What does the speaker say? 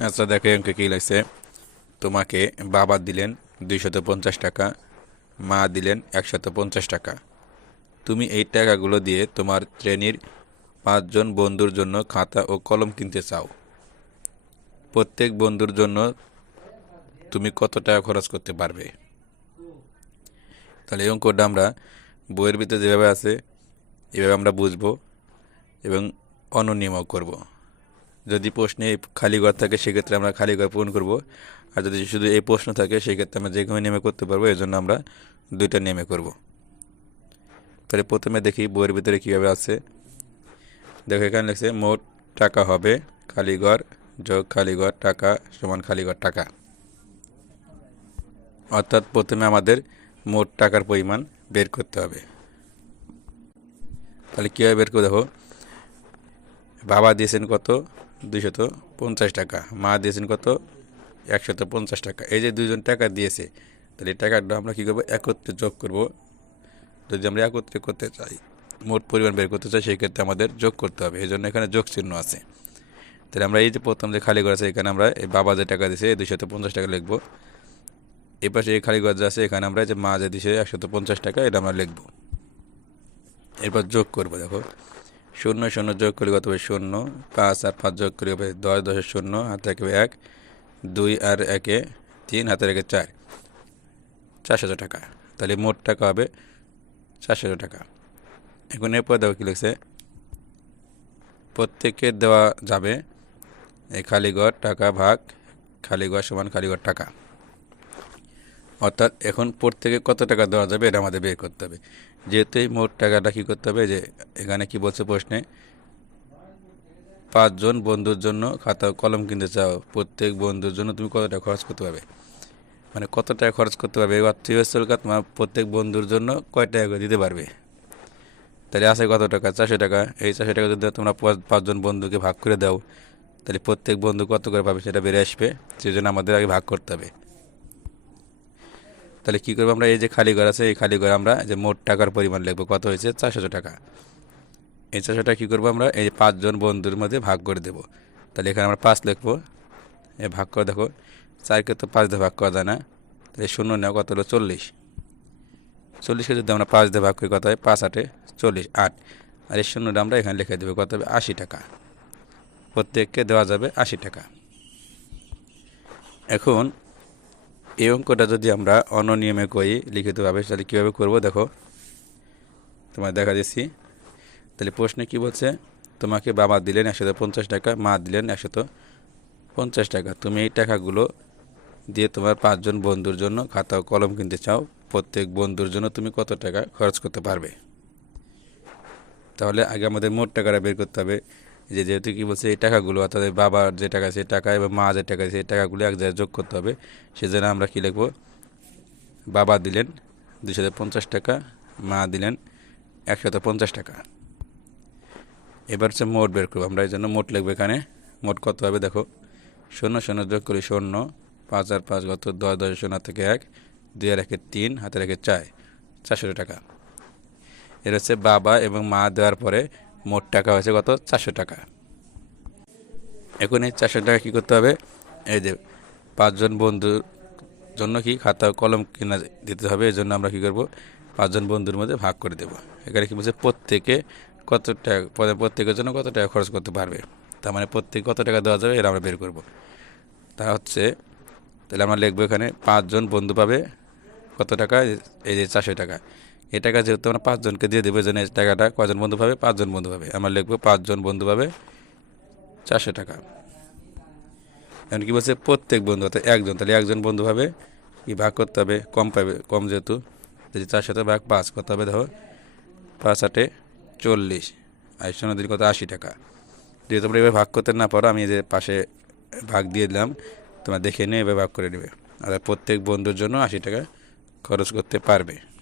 আচ্ছা দেখো অঙ্কে কী লাগছে তোমাকে বাবা দিলেন দুইশত পঞ্চাশ টাকা, মা দিলেন একশত পঞ্চাশ টাকা। তুমি এই টাকাগুলো দিয়ে তোমার শ্রেণির পাঁচজন বন্ধুর জন্য খাতা ও কলম কিনতে চাও। প্রত্যেক বন্ধুর জন্য তুমি কত টাকা খরচ করতে পারবে? তাহলে অঙ্কটা আমরা বইয়ের ভিতরে যেভাবে আছে, এভাবে আমরা বুঝব এবং অননিয়মও করব। যদি প্রশ্নে খালি ঘর থাকে, সেক্ষেত্রে আমরা খালি ঘর পূরণ করব। আর যদি শুধু এই প্রশ্ন থাকে, সেক্ষেত্রে আমরা যে কোনো নেমে করতে পারব এই জন্য আমরা দুইটা নেমে করব। তাহলে প্রথমে দেখি বইয়ের ভিতরে কীভাবে আছে। দেখো, এখানে লিখছে, মোট টাকা হবে খালিঘর যোগ খালিঘর টাকা সমান খালিঘর টাকা। অর্থাৎ প্রথমে আমাদের মোট টাকার পরিমাণ বের করতে হবে। তাহলে কীভাবে বের করে দেখো, বাবা দিয়েছেন কত? দুইশত পঞ্চাশ টাকা। মা দিয়েছেন কত? একশত পঞ্চাশ টাকা। এই যে দুইজন টাকা দিয়েছে, তাহলে এই টাকাটা আমরা কী করব? একত্রে যোগ করব। যদি আমরা একত্রে করতে চাই, মোট পরিমাণ বের করতে চাই, সেই ক্ষেত্রে আমাদের যোগ করতে হবে। এই জন্য এখানে যোগ চিহ্ন আছে। তাহলে আমরা এই যে প্রথম যে খালি ঘর আছে, এখানে আমরা এই বাবা যে টাকা দিয়েছে, এই দুইশত পঞ্চাশ টাকা লিখব। এই পাশে এই খালি ঘর যে আছে, এখানে আমরা যে মা যে দিয়েছে, একশত পঞ্চাশ টাকা, এটা আমরা লিখব। এরপর যোগ করব, দেখো। শূন্য শূন্য যোগ করলে কত হবে? শূন্য। পাঁচ আর পাঁচ যোগ করলে হবে দশ দশের শূন্য। হাতে রাখবে এক, দুই আর একে তিন হাতে রেখে চার। চারশো টাকা। তাহলে মোট টাকা হবে চারশো টাকা। এখন এরপর দেখো কী লিখছে? প্রত্যেককে দেওয়া যাবে এই খালিঘর টাকা ভাগ খালিঘর সমান খালিঘর টাকা। অর্থাৎ এখন প্রত্যেকে কত টাকা দেওয়া যাবে এটা আমাদের বের করতে হবে। যেহেতু এই মোট টাকাটা কী করতে হবে, যে এখানে কি বলছে প্রশ্নে? পাঁচজন বন্ধুর জন্য খাতা কলম কিনতে চাও, প্রত্যেক বন্ধুর জন্য তুমি কত টাকা খরচ করতে পারবে? মানে কত টাকা খরচ করতে পারবে? এবার ত্রিবস্তরকা তোমার প্রত্যেক বন্ধুর জন্য কয় টাকা করে দিতে পারবে? তাহলে আছে কত টাকা? চারশো টাকা। এই চারশো টাকা যদি তোমরা পাঁচজন বন্ধুকে ভাগ করে দাও, তাহলে প্রত্যেক বন্ধু কত করে পাবে সেটা বেড়ে আসবে, সেই জন্য আমাদের আগে ভাগ করতে হবে। তাহলে কী করব আমরা? এই যে খালি ঘর আছে, এই খালি ঘরে আমরা যে মোট টাকার পরিমাণ লিখব, কত হয়েছে? চারশো টাকা। এই চারশো টাকা কী করব আমরা? এই পাঁচজন বন্ধুর মধ্যে ভাগ করে দেবো। তাহলে এখানে আমরা পাঁচ লিখব। এ ভাগ করে দেখো, চারকে তো পাঁচ দিয়ে ভাগ করা যায় না। তাহলে শূন্য নেওয়া কত হলো? চল্লিশ। চল্লিশকে যদি আমরা পাঁচ দিয়ে ভাগ করি, কত হয়? পাঁচ আটে চল্লিশ, আট। আর এই শূন্যটা আমরা এখানে লিখে দেবো, কত হবে? আশি টাকা। প্রত্যেককে দেওয়া যাবে আশি টাকা। এখন এই অঙ্কটা যদি আমরা অন্য নিয়মে করি লিখিতভাবে, তাহলে কীভাবে করব দেখো? তোমার দেখা দিচ্ছি। তাহলে প্রশ্নে কি বলছে? তোমাকে বাবা দিলেন একশত পঞ্চাশ টাকা, মা দিলেন একশত পঞ্চাশ টাকা। তুমি এই টাকাগুলো দিয়ে তোমার পাঁচজন বন্ধুর জন্য খাতা ও কলম কিনতে চাও। প্রত্যেক বন্ধুর জন্য তুমি কত টাকা খরচ করতে পারবে? তাহলে আগে আমাদের মোট টাকাটা বের করতে হবে। যে যেহেতু কি বলছে, এই টাকাগুলো, অর্থাৎ বাবার যে টাকা, সেই টাকা এবং মা যে টাকা, সেই টাকাগুলো এক জায়গায় যোগ করতে হবে। সেজন্য আমরা কী লিখব? বাবা দিলেন দুশো পঞ্চাশ টাকা, মা দিলেন একশত পঞ্চাশ টাকা। এবার হচ্ছে মোট বের করব। আমরা এই জন্য মোট লিখব এখানে। মোট কত হবে? দেখো, শূন্য শূন্য যোগ করি শূন্য, পাঁচ আর পাঁচ কত দশ দশ, শূন্য থেকে এক, দুই আর একে তিন হাতে রেখে চার চারশো টাকা। এর হচ্ছে বাবা এবং মা দেওয়ার পরে মোট টাকা হয়েছে কত? চারশো টাকা। এখন এই চারশো টাকা কী করতে হবে? এই যে পাঁচজন বন্ধুর জন্য কি খাতা কলম কিনা দিতে হবে এই জন্য আমরা কী করব? পাঁচজন বন্ধুর মধ্যে ভাগ করে দেবো। এখানে কী বলছে? প্রত্যেকে কত টাকা পরে প্রত্যেকের জন্য কত টাকা খরচ করতে পারবে। তার মানে প্রত্যেক কত টাকা দেওয়া যাবে, এটা আমরা বের করব। তা হচ্ছে, তাহলে আমরা লিখব এখানে, পাঁচজন বন্ধু পাবে কত টাকা? এই যে চারশো টাকা। এই টাকা যেহেতু আমরা পাঁচজনকে দিয়ে দেবো জন্য এই টাকাটা কজন বন্ধু পাবে? পাঁচজন বন্ধু পাবে। আমরা লিখব পাঁচজন বন্ধু পাবে চারশো টাকা। এখন কি বলছে? প্রত্যেক বন্ধু, অর্থাৎ একজন, তাহলে একজন বন্ধু পাবে কি ভাগ করতে হবে, কম পাবে, কম যেহেতু যদি চার সাথে ভাগ পাঁচ করতে হবে, দেখো, পাঁচ আটে চল্লিশ। আর শূন্য দিন কত? আশি টাকা। যদি তোমরা এবার ভাগ করতে না পারো, আমি যে পাশে ভাগ দিয়ে দিলাম, তোমরা দেখে নিয়ে এবার ভাগ করে নেবে। আর প্রত্যেক বন্ধুর জন্য আশি টাকা খরচ করতে পারবে।